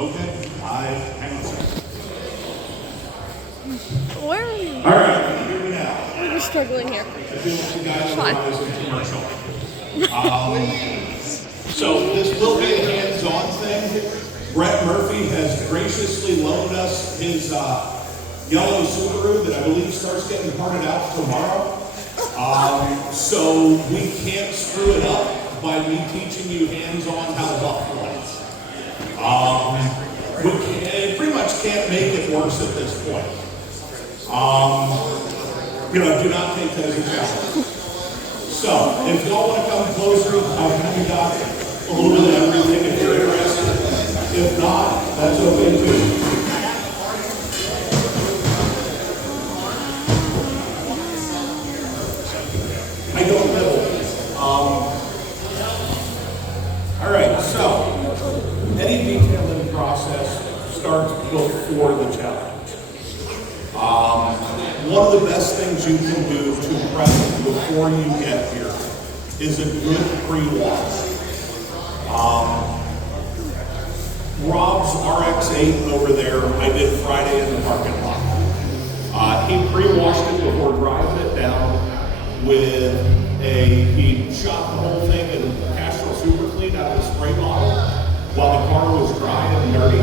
Okay, hang on a second. Where are you? All right, can you hear me now? We're struggling here. I feel like you guys Fine. are a commercial. So this will be a hands-on thing. Brett Murphy has graciously loaned us his yellow Subaru that I believe starts getting parted out tomorrow. So we can't screw it up by me teaching you hands-on how to buff lights. It pretty much can't make it worse at this point. Do not take that as a challenge. So, if y'all want to come closer, I've kind of got a little bit of everything if you're interested. If not, that's okay too. I don't know. All right, so any detailing process starts before the challenge. One of the best things you can do to prep before you get here is a good pre-wash. Rob's RX-8 over there, I did Friday in the parking lot. He pre-washed it before driving it down with he shot the whole thing in Castrol Super Clean out of the spray bottle while the car was dry and dirty.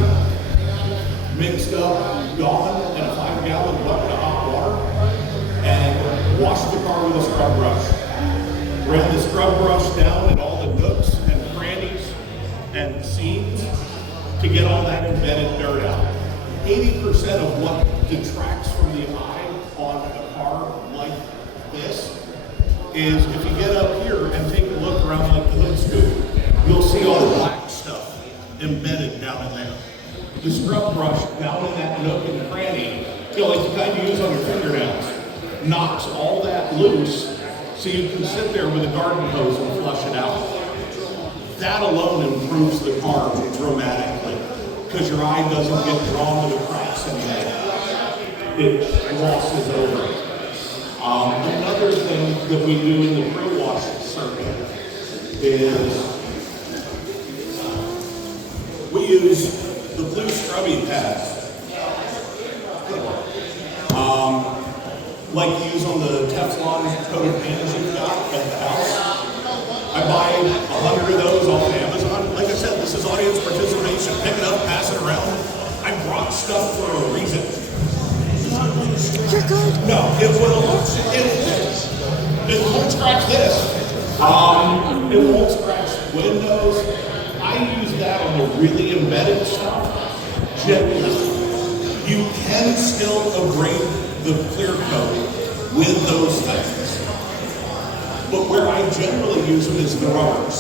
Mixed up Dawn in a 5-gallon bucket of hot water and washed the car with a scrub brush. Ran the scrub brush down at all the nooks and crannies and seams to get all that embedded dirt out. 80% of what detracts from the eye on a car like this is if you get up here and take a look around like the hood scoop, you'll see all the black stuff embedded down in there. The scrub brush down in that nook and cranny, like the kind you use on your fingernails, knocks all that loose so you can sit there with a garden hose and flush it out. That alone improves the car dramatically because your eye doesn't get drawn to the cracks anymore. It glosses over it. Another thing that we do in the pre-wash circuit is we use the blue scrubby pads, like you use on the Teflon coated pans you've got at the house. I buy 100 of those off Amazon. Like I said, this is audience participation. Pick it up, pass it around. I brought stuff for a reason. You're good. No, it won't scratch this. It won't scratch windows. I use that on the really embedded stuff. Gently. You can still abrade the clear coat with those things. But where I generally use them is the rubbers.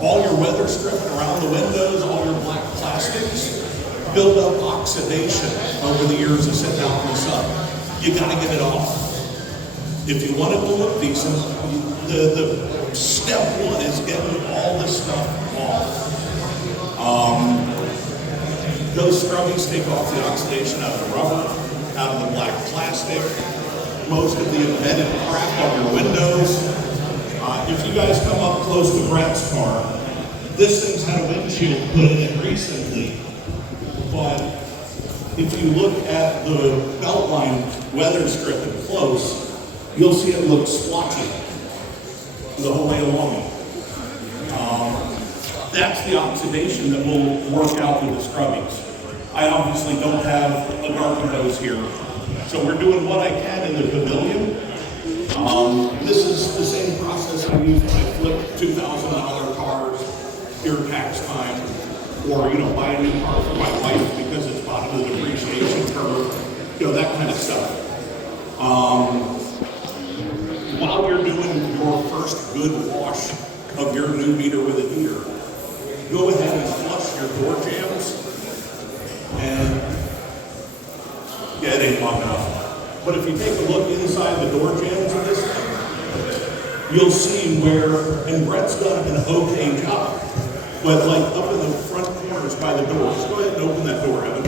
All your weather stripping around the windows, all your black plastics, build up oxidation over the years of sitting out in the sun. You gotta get it off. If you want it to look decent, the step one is getting all this stuff off. Those scrubbies take off the oxidation out of the rubber, out of the black plastic, most of the embedded crap on your windows. If you guys come up close to Brett's car, this thing's had a windshield put in it recently. But if you look at the Beltline weather strip and close, you'll see it look splotchy the whole way along. That's the oxidation that will work out with the scrubbies. I obviously don't have a garden hose here, so we're doing what I can in the pavilion. This is the same process I use when I flip $2,000 cars during tax time, or buy a new car for my wife because it's bottom of the depreciation curve, that kind of stuff. While you're doing your first good wash of your new meter with a heater, go ahead and flush your door jambs, and it ain't long enough. But if you take a look inside the door jambs of this thing, you'll see where, and Brett's done an okay job, but like up in the front corners by the doors. Go ahead and open that door, Evan.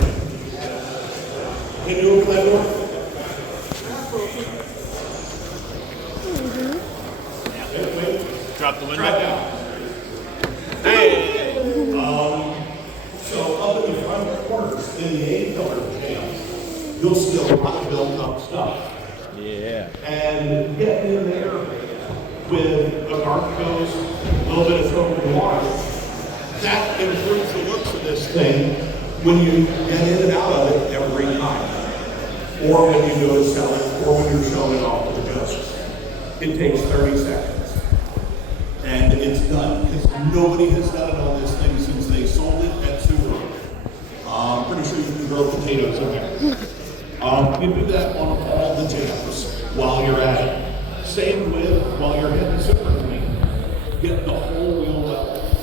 Can you open that door? Drop the window. Drop down. Hey! So up in the A-pillar jam, you'll see a lot of built up stuff. Yeah. And getting in there with a garden hose, a little bit of soap water, that improves the looks of this thing when you get in and out of it every time. Or when you go to sell it, or when you're showing it off to the judges. It takes 30 seconds. And it's done, because nobody has done it on this thing since they sold it at Subaru. I'm pretty sure you can grow potatoes in there. You do that on all the jams while you're at it. Same with while you're hitting super clean. Get the whole wheel level,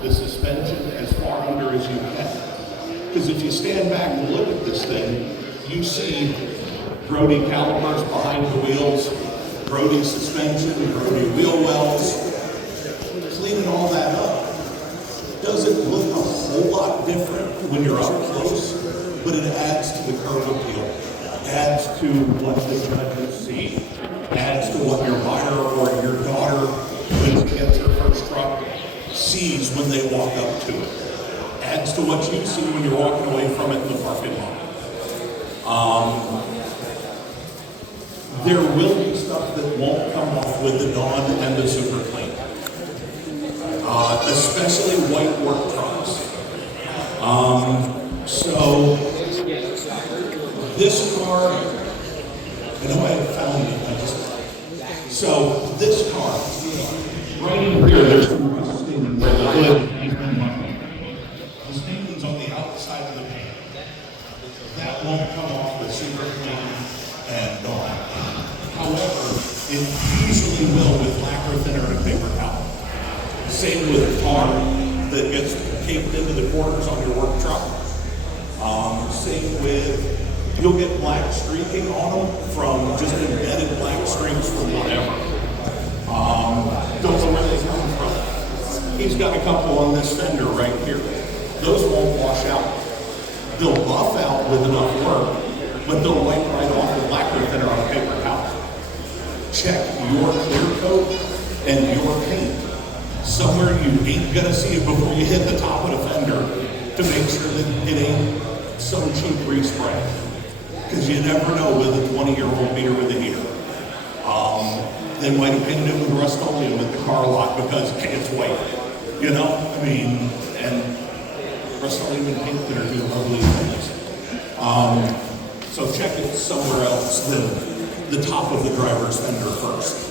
the suspension as far under as you can. Because if you stand back and look at this thing, you see Brody calipers behind the wheels, Brody suspension, Brody wheel wells. Cleaning all that up doesn't look a whole lot different when you're up close, but it adds to the curb appeal, adds to what the judges see, adds to what your buyer or your daughter, when she gets her first truck, sees when they walk up to it, adds to what you see when you're walking away from it in the parking lot. There will be stuff that won't come off with the Dawn and the Super Clean. Especially white work trucks. So this car, I know I haven't found it. So this car, right in here, there's some rusting where the hood has been buckled. The stain's on the outside of the paint. That won't come off with Super Clean and Dawn. However, it usually will with lacquer thinner and paper towel. Same with a tar that gets taped into the corners on your work truck. Same with, you'll get black streaking on them from just embedded black streaks from whatever. Don't know where they come from. He's got a couple on this fender right here. Those won't wash out. They'll buff out with enough work, but they'll wipe right off with lacquer thinner on a paper towel. Check your clear coat and your paint. Somewhere you ain't gonna see it before you hit the top of the fender to make sure that it ain't some cheap respray. Because you never know with a 20-year-old beater with a heater. They might have painted it with Rust-Oleum at the car lot because it's white. You know, I mean, and Rust-Oleum and paint thinner do lovely things. So check it somewhere else than the top of the driver's fender first.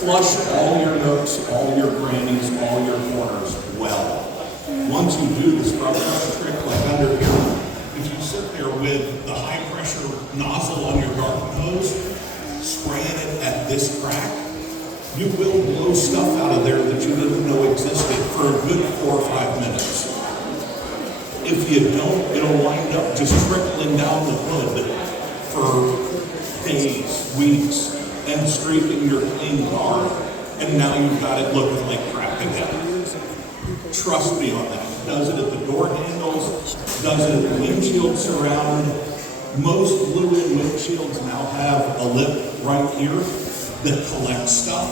Flush all your nooks, all your crannies, all your corners well. Once you do the scrub brush trick like under here, if you sit there with the high pressure nozzle on your garden hose, spraying it at this crack, you will blow stuff out of there that you didn't know existed for a good 4 or 5 minutes. If you don't, it'll wind up just trickling down the hood for days, weeks, and streaking your clean car, and now you've got it looking like crap again. Trust me on that. Does it at the door handles, does it at the windshield surround. Most blue-in windshields now have a lip right here that collects stuff.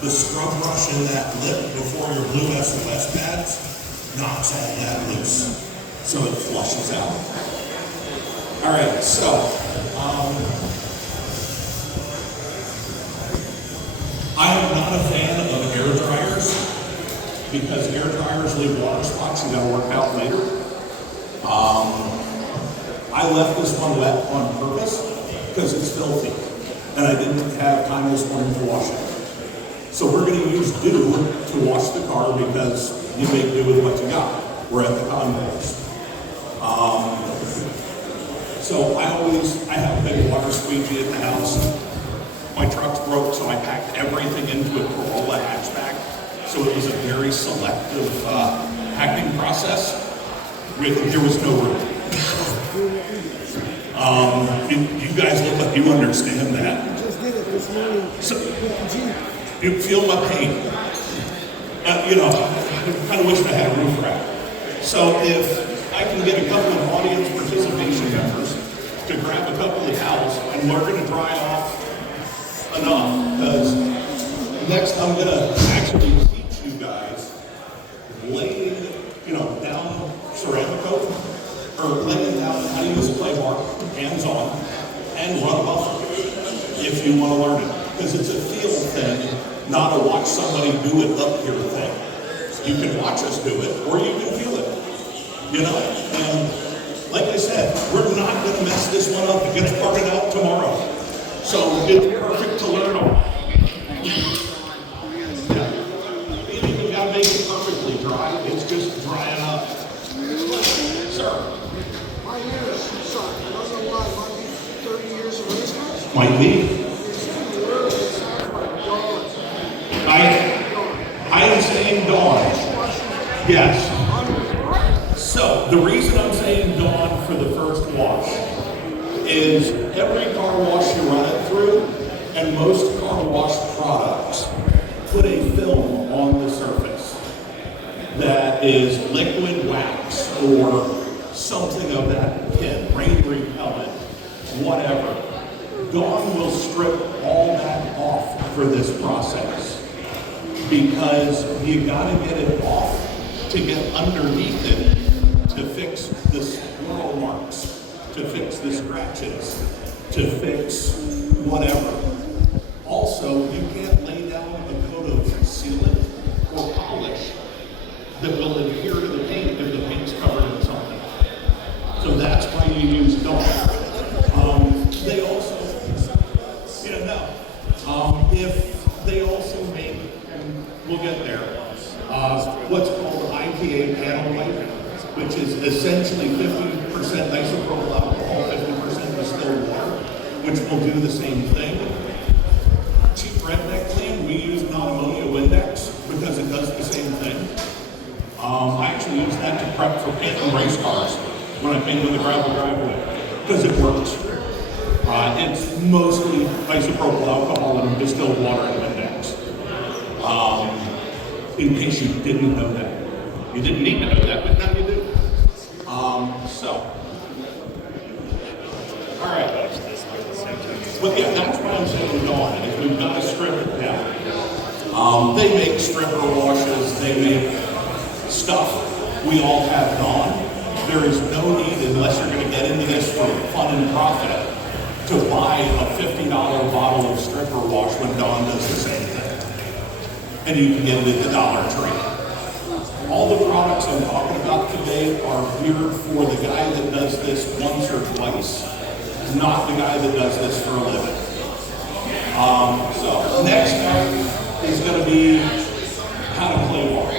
The scrub brush in that lip before your blue SOS pads knocks all that loose, so it flushes out. All right, so I am not a fan of air dryers because air dryers leave water spots you gotta work out later. I left this one wet on purpose because it's filthy and I didn't have time this morning to wash it. So we're gonna use dew to wash the car because you make do with what you got. We're at the concourse. So I have a big water squeegee at the house. My truck's broke, so I packed everything into a Corolla hatchback. So it was a very selective packing process. There was no room. You guys look like you understand that. Just did it this morning. So, you feel my pain. I kind of wish I had a roof rack. So if I can get a couple of audience participation members to grab a couple of towels, and we're going to dry off enough, because next I'm going to actually teach you guys laying, or laying out how to use a clay bar, hands-on, and run a buffer if you want to learn it. Because it's a feel thing, not a watch somebody do it up here thing. You can watch us do it, or you can feel it. You know? And like I said, we're not going to mess this one up. It gets parted out tomorrow. So it's perfect to learn on. Yeah. You ain't even got to make it perfectly dry. It's just drying up. Sir. My ears suck. I don't know why. Might be 30 years of race cars. Might be. I am saying dawn. Yes. So the reason I'm saying dawn for the first wash is every car wash you run it through, and most car wash products put a film on the surface that is liquid wax or something of that pin, rain repellent, whatever. Dawn will strip all that off for this process because you gotta get it off to get underneath it to fix the swirl marks, to fix the scratches, to fix whatever. Also, you can't lay down a coat of sealant or polish that will adhere to the paint if the paint's covered in something. So that's why you use Dawn. They also, if they also make, and we'll get there, what's called IPA panel white, which is essentially 50% isopropyl alcohol, 50% distilled water, which will do the same thing. Cheap redneck clean, we use non-ammonia Windex because it does the same thing. I actually use that to prep for painting race cars when I paint with a gravel driveway because it works. It's mostly isopropyl alcohol and distilled water and Windex. In case you didn't know that. You didn't need to know that, but now you do. All right. But yeah, that's what I'm saying dawn, is we've got to strip it down. They make stripper washes, they make stuff. We all have Dawn. There is no need, unless you're going to get into this for fun and profit, to buy a $50 bottle of stripper wash when Dawn does the same thing. And you can get it at the Dollar Tree. All the products I'm talking about today are geared for the guy that does this once or twice, not the guy that does this for a living. So next up is going to be how to play ball.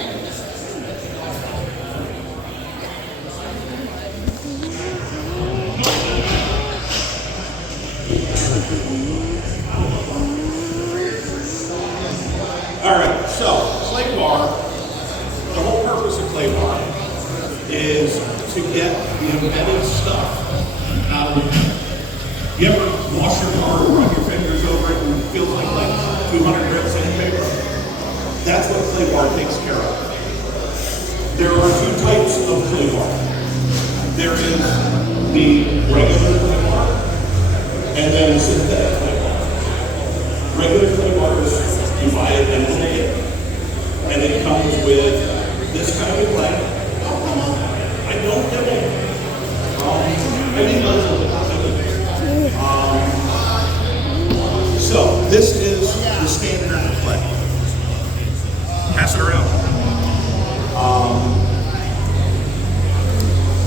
All right, so clay bar, the whole purpose of clay bar is to get the embedded stuff out of it. You ever wash your car or run your fingers over it and it feels like 200 grit sandpaper? That's what clay bar takes care of. There are two types of clay bar. There is the regular clay bar and then synthetic clay bar. Regular clay bar is you buy it in a kit, and it comes with this kind of clay. Oh, come on. I don't nibble. I mean, so this is the standard clay. Pass it around.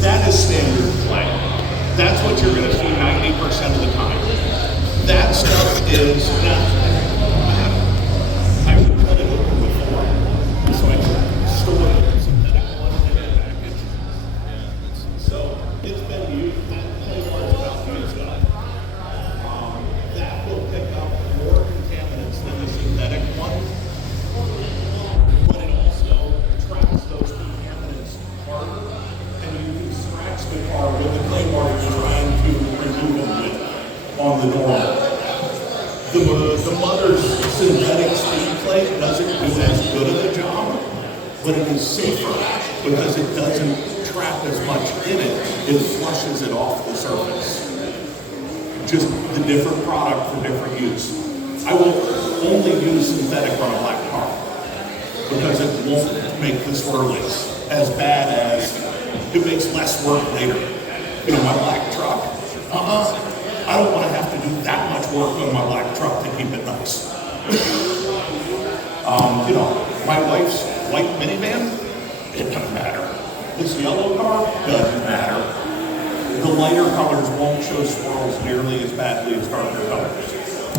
That is standard clay. That's what you're going to see 90% of the time. That stuff is not. So I store it in synthetic one in a package. So it's been used, that clay bar is about used up. That will pick up more contaminants than the synthetic one, but it also traps those contaminants harder, and you can scratch the car with the clay bar you're trying to remove them with on the door. The mother's synthetic speed plate doesn't do as good of a job, but it is safer because it doesn't trap as much in it. It flushes it off the surface. Just the different product for different use. I will only use synthetic on a black car because it won't make the swirlies as bad as it makes less work later. my black truck. I don't want to have to do that much work on my black truck to keep it nice. My wife's white minivan, it doesn't matter. This yellow car doesn't matter. The lighter colors won't show swirls nearly as badly as darker colors.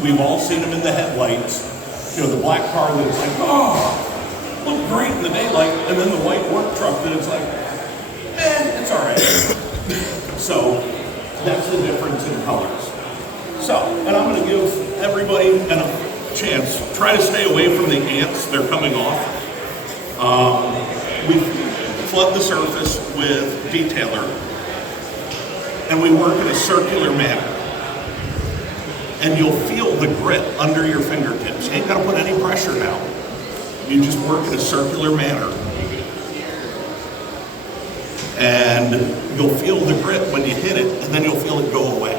We've all seen them in the headlights. The black car that's like, oh, look great in the daylight, and then the white work truck that it's like, it's all right. So that's the difference in colors. So, and I'm going to give everybody a chance. Try to stay away from the ants. They're coming off. We flood the surface with detailer, and we work in a circular manner. And you'll feel the grit under your fingertips. You ain't got to put any pressure down. You just work in a circular manner. And you'll feel the grit when you hit it, and then you'll feel it go away.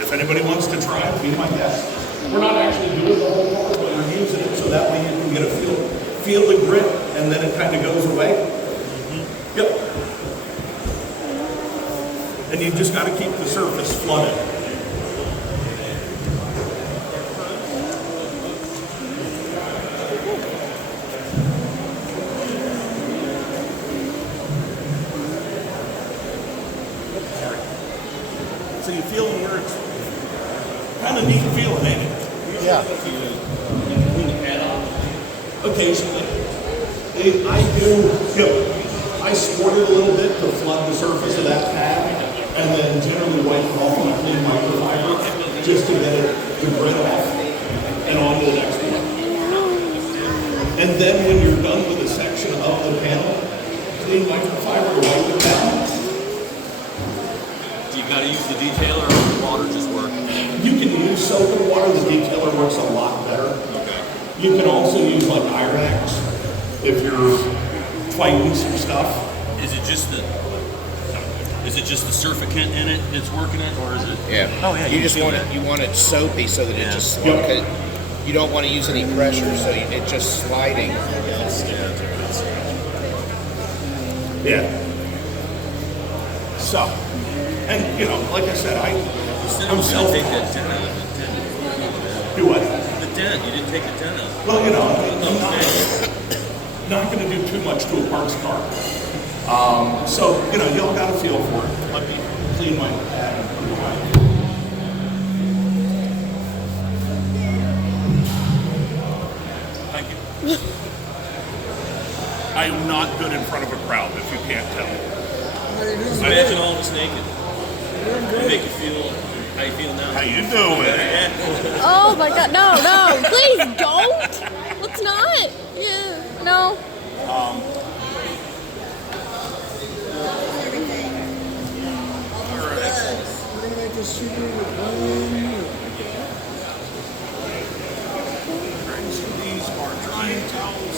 If anybody wants to try it, be my guest. We're not actually doing the whole car, but we're using it so that way you can get a feel the grit, and then it kind of goes away. Yep. And you just got to keep the surface flooded. So you feel where it's kind of neat feeling, ain't it? Yeah. Occasionally. I do, I sport it a little bit to flood the surface of that pad, and then generally wipe it off with a clean microfiber just to get the grit off and on to the next one. And then when you're done with a section of the panel, clean microfiber to wipe it down. Do you got to use the detailer or water just work? You can use soap and water. The detailer works a lot better. Okay. You can also use like Iron X if you're fighting some stuff. Is it just the surfactant in it that's working it, or is it? Yeah. Oh yeah. You just feel want that. it. You want it soapy so that it just. Yep. You don't want to use any pressure, so it's just sliding. Yeah. So, and like I said, I'm self. Take that 10 out of the 10. Do what? The 10. You didn't take the 10 out. Well, I'm not going to do too much to a parts car. So, y'all got a feel for it. Let me clean my pad and put it away. Thank you. I am not good in front of a crowd, if you can't tell. Imagine all of us naked. It'll make you feel how you feel now. How you doing? Oh my god, no, please don't. Let's not. Yeah, no. These are drying towels.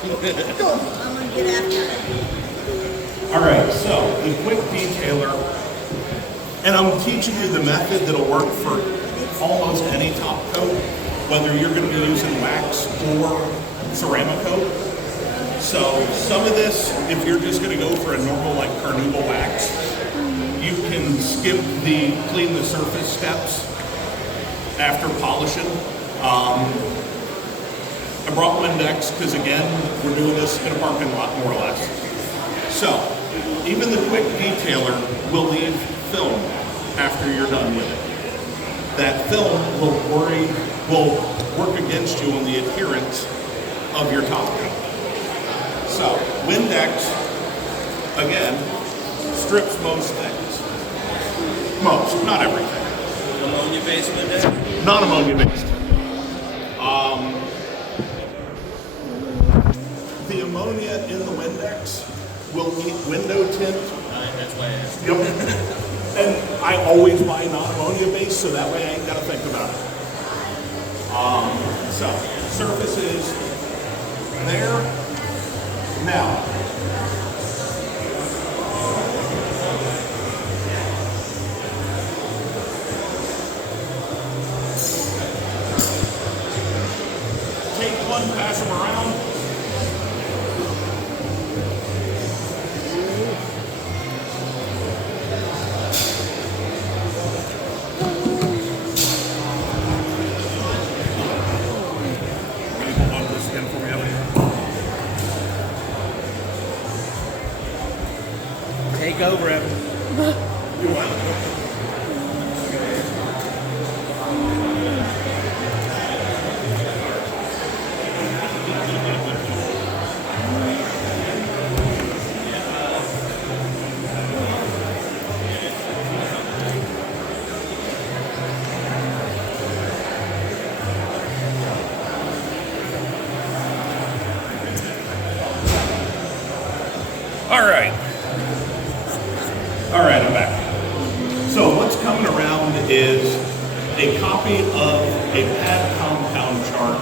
I'm gonna get after it. All right, so the quick detailer, and I'm teaching you the method that'll work for almost any top coat, whether you're going to be using wax or ceramic coat. So some of this, if you're just going to go for a normal like carnauba wax, you can skip the clean the surface steps after polishing. I brought Windex because again, we're doing this in a parking lot more or less. So even the quick detailer will leave film after you're done with it. That film will work against you on the adherence of your top coat. So Windex, again, strips most things. Most, not everything. Ammonia-based Windex? Not ammonia based. The ammonia in the Windex will keep window tint. That's why I asked. Yep. And I always buy non-ammonia based, so that way I ain't gotta think about it. So surface is there. Now, take one, pass them around. go, Rev. You're welcome. All right, I'm back. So what's coming around is a copy of a pad compound chart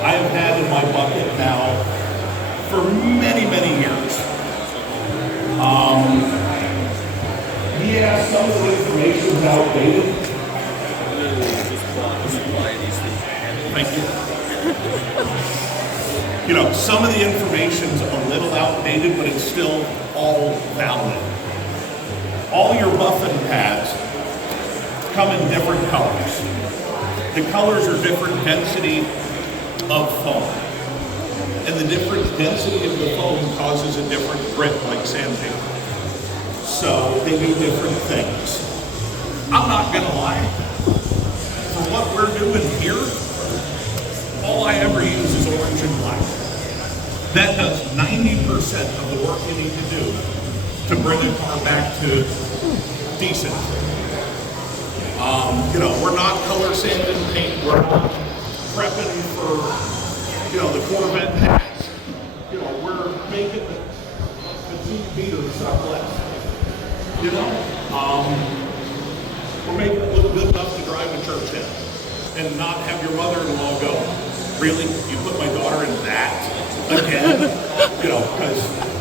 I have had in my bucket now for many, many years. Yeah, some of the information's outdated. Thank you. You know, some of the information's a little outdated, but it's still all valid. All your muffin pads come in different colors. The colors are different density of foam. And the different density of the foam causes a different grit, like sandpaper. So they do different things. I'm not gonna lie, for what we're doing here, all I ever use is orange and black. That does 90% of the work you need to do to bring a car back to decent. You know, we're not color sanding paint, we're not prepping for, you know, the Corvette pads. You know, we're making the 2 meter suck less. You know? We're making it look good enough to drive to church in and not have your mother-in-law go, really? You put my daughter in that again? You know, because,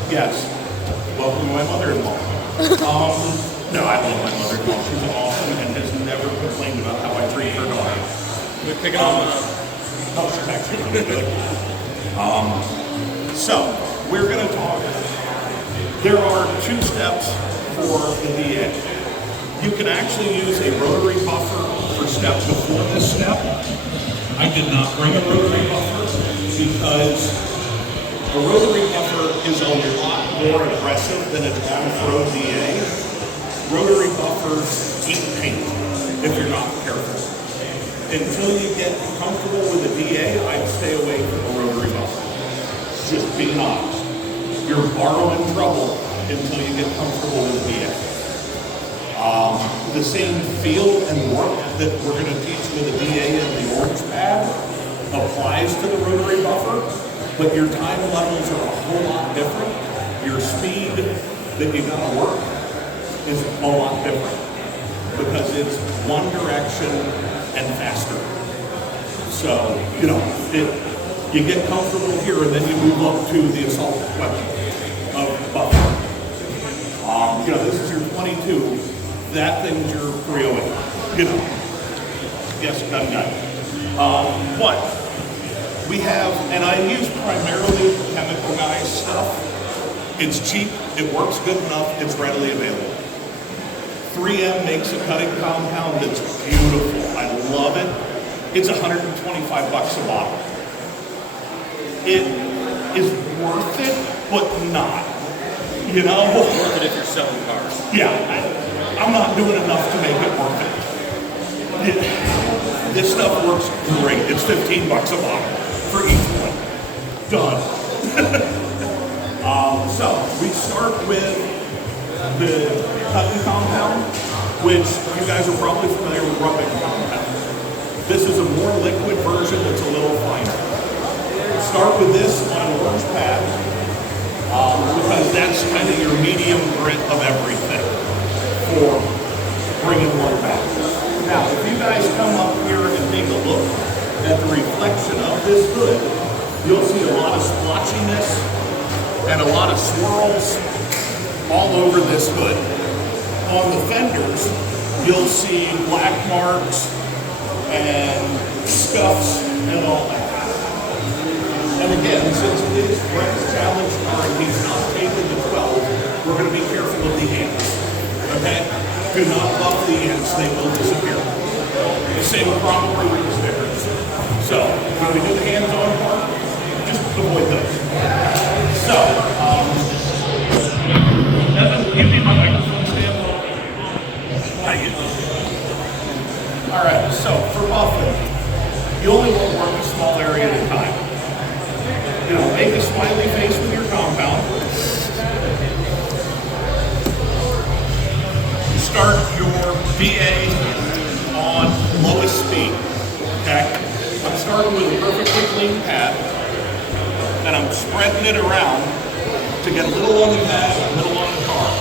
yes, welcome to my mother-in-law. No, I love my mother-in-law. She's awesome and has never complained about how I treat her daughter. We pick up Oh, she's actually really good. So, we're going to talk. There are 2 steps for the DA. You can actually use a rotary buffer for step before this step. I did not bring a rotary buffer because a rotary buffer is a lot more aggressive than a on-road DA. Rotary buffers eat paint if you're not careful. Until you get comfortable with a DA, I'd stay away from a rotary buffer. Just being honest. You're borrowing trouble until you get comfortable with a DA. The same feel and work that we're going to teach with a DA and the orange pad applies to the rotary buffer, but your time levels are a whole lot different. Your speed that you got to work is a lot different because it's one direction and faster. So, you know, you get comfortable here and then you move up to the assault weapon of buffer. You know, this is your 22. That thing's your 308. You know. Yes, gun. What? We have, and I use primarily chemical guy stuff. It's cheap, it works good enough, it's readily available. 3M makes a cutting compound that's beautiful. I love it. It's $125 a bottle. It is worth it, but not. You know? worth it if you're selling cars. Yeah, I'm not doing enough to make it worth it. This stuff works great. It's $15 a bottle for each one. Done. So we start with the cutting compound, which you guys are probably familiar with rubbing compound. This is a more liquid version that's a little finer. Start with this on an orange pad, because that's kind of your medium grit of everything for bringing one back. Now, if you guys come up here and take a look at the reflection of this hood, you'll see a lot of splotchiness and a lot of swirls all over this hood. On the fenders, you'll see black marks and scuffs and all that. And again, since it is Brett's challenge car and he's not taking the 12, we're going to be careful of the ants. Okay? Do not buff the ants, they will disappear. The same probably with the stickers. So, when we do the hands-on part, just avoid those. So, Evan, give me my only want to work a small area at a time. You know, make a smiley face with your compound. Start your VA on lowest speed. Okay? I'm starting with a perfectly clean pad, and I'm spreading it around to get a little on the pad, a little on the car.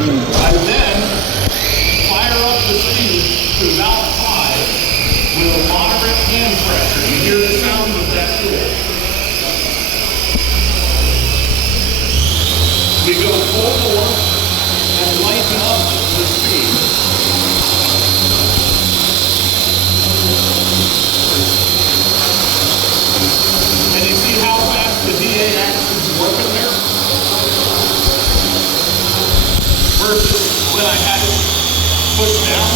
I then fire up the speed to about 5 with a moderate hand pressure. You hear the sound of that tool. We go full bore and lighten up the speed. And you see how fast the DA action is working there? Versus when I had it pushed down,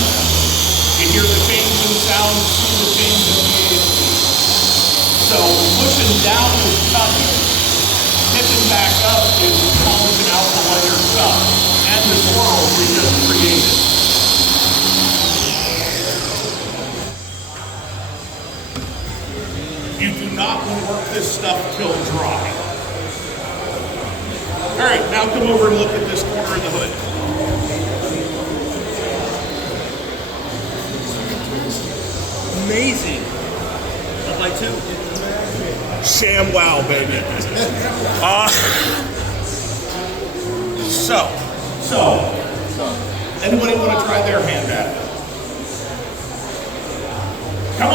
you hear the change in sound, see the change in DA speed. So pushing down is cutting. Hitting back up is polishing out the lighter stuff. And the swirls we just created. You do not want to work this stuff till dry. All right, now come over and look at this corner of the hood. Amazing. Up by 2. Sham wow, baby. So, anybody want to try their hand at it? Come on.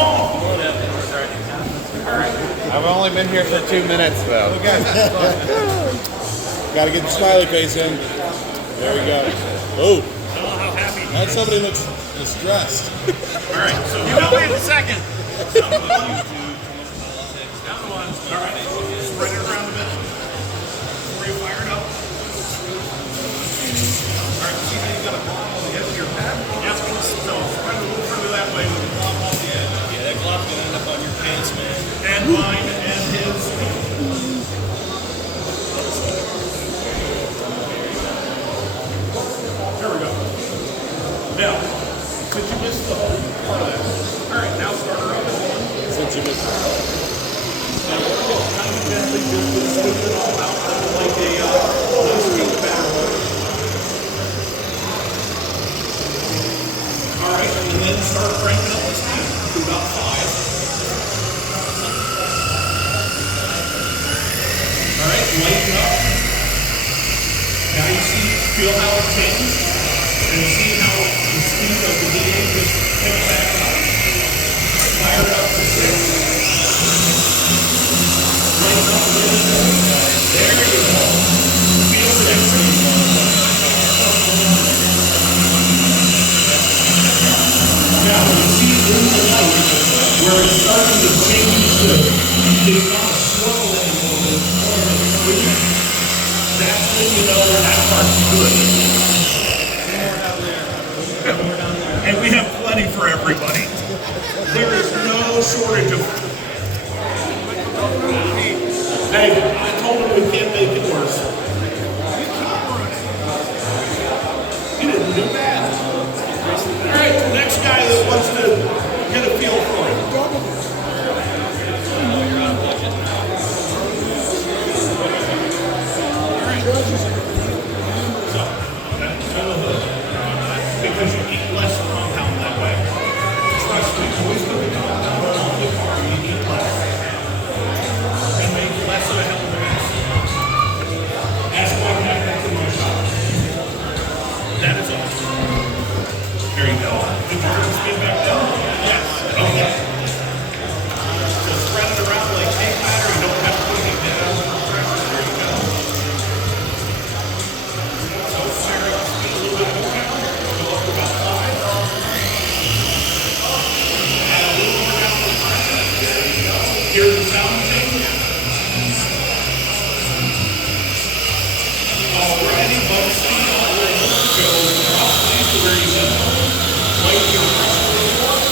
All right. I've only been here for 2 minutes though. Got to get the smiley face in. There we go. Oh, How happy. that somebody looks distressed. All right. So You know me in a second. all right. Spread it around a bit. Before you fire it up. All right. See how you got a glop on the edge of your pad? Yes. So spread it a little further that way with a glop on the edge. Yeah, that glop's gonna end up on your pants, man. And mine and his. There we go. Now, since you missed the whole part of that. All right, now start her up at 1. Since you missed it. Now work it kind of gently, just to smooth it all out like a skate back. All right, and then start cranking up the speed to about 5. All right, lighten up. Now you feel how it changed, and see how the speed of the DA just picked back up. Fire it up to 6. Lighten up a little bit. There you go. Feel that change. Now you see in the light where it's starting to change it's not slow anymore, it's moving. That's when you know that part's good. And we have plenty for everybody. There is no shortage of. Hey, I told him we can't make it worse. You didn't do bad. All right, next guy that wants to get a feel for it. Because you eat less compound that way. Trust me, always put the compound on the car, you eat less. And make less of a hell of a mess. Ask why I have that in my shop. That is all. There you go. Did you turn the speed back down? Yes. Okay. So spread it around like cake batter, you don't have to put any down. There you go. So fire up speed a little bit more. Go up to about 5. Add a little more downward pressure. There you go. Hear the sound change? Already, but speed all over. Go roughly to where you go. Like your pressure before.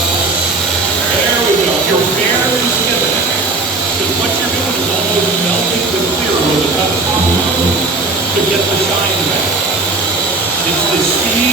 There we go. You're barely skimming it. Because what you're doing is almost melting the clear with a cut of to get the shine back. It's the speed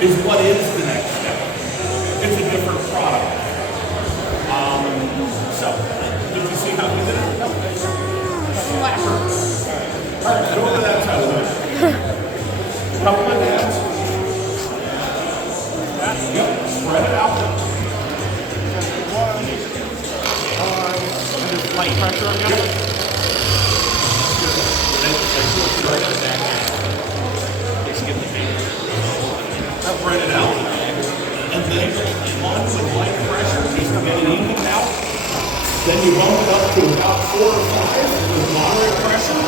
is what is the next step. It's a different product. So, did you see how we did it? Slapper. All right, go over that side of it. Couple of hands. Yep, spread it out. And just light pressure on it. Spread it out. And then on with light pressure, just to get it evened out. Then you bump it up to about 4 or 5 with moderate pressure.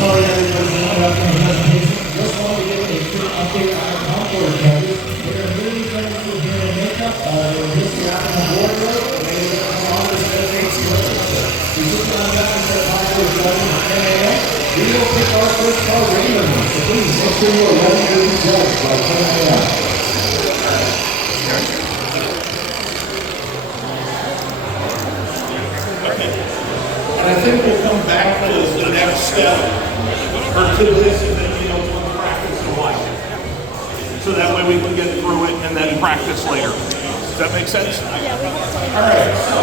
Sorry everybody, not after the presentation. Just want to give a quick update on our onboard cameras. We're really going through hair and makeup. We're just out on the board road. We're on the dedication. We just got back and said hi to everybody at 10 a.m. We will pick our first car randomly. So please make sure you are ready to be judged by 10 a.m. And I think we'll come back to the next step, or to this, and then, we'll practice a while. So that way we can get through it and then practice later. Does that make sense? Yeah, we have to. All right, so.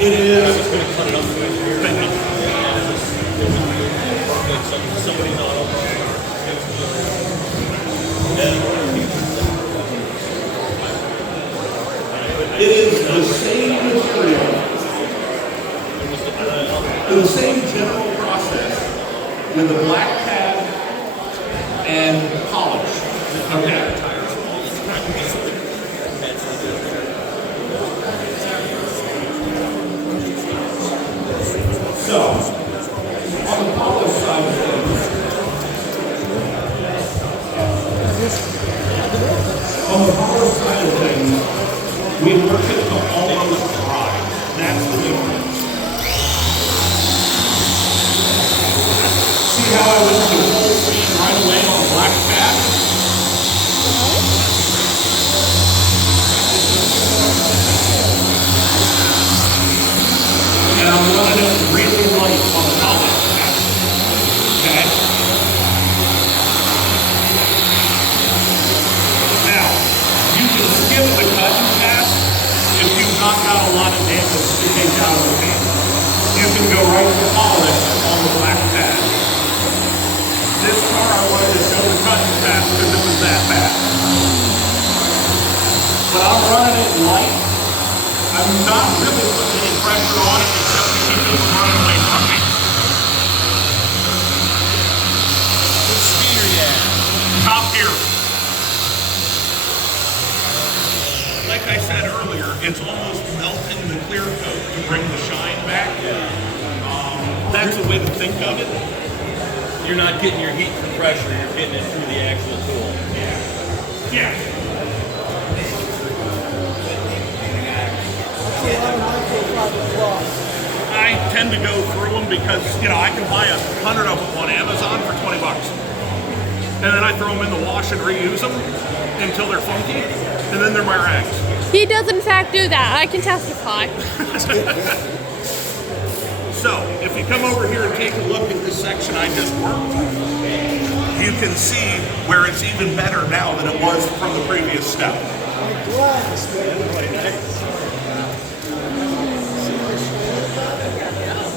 It is. Somebody's on It is the same material, the same general process with a black pad and polish. Okay. So, on the polish side of things, we work it to almost dry. That's the difference. See how I went to full speed right away on black pad? And I'm running it really light on the polish pad. Okay? Now, you can skip the cutting pass if you've not got a lot of damage sticking out of the paint. You can go right to polish on the black pad. This car I wanted to show the cutting pass because it was that bad. But I'm running it light. I'm not really putting any pressure on it except to keep it from running away from me. What speed are you at? Top gear. Like I said earlier, it's almost melting the clear coat to bring the shine back. That's a way to think of it. You're not getting your heat from pressure, you're getting it through the actual tool. Yeah. I tend to go through them because, I can buy 100 of them on Amazon for $20. And then I throw them in the wash and reuse them until they're funky, and then they're my rags. He does in fact do that. I can testify. So, if you come over here and take a look at this section I just worked, you can see where it's even better now than it was from the previous step.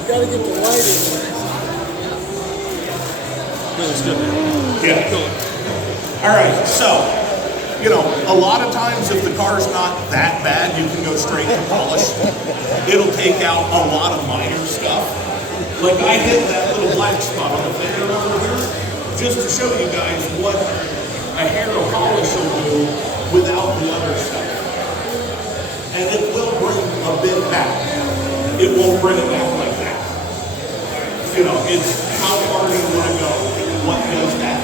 Gotta get the light in there. Feels good. Yeah. All right, so, a lot of times if the car's not that bad, you can go straight to polish. It'll take out a lot of minor stuff. Like I hit that little black spot on the fender over here, just to show you guys what a hair of polish will do without the other stuff. And it will bring a bit back. It won't bring it back like that. It's how far you want to go, what goes back.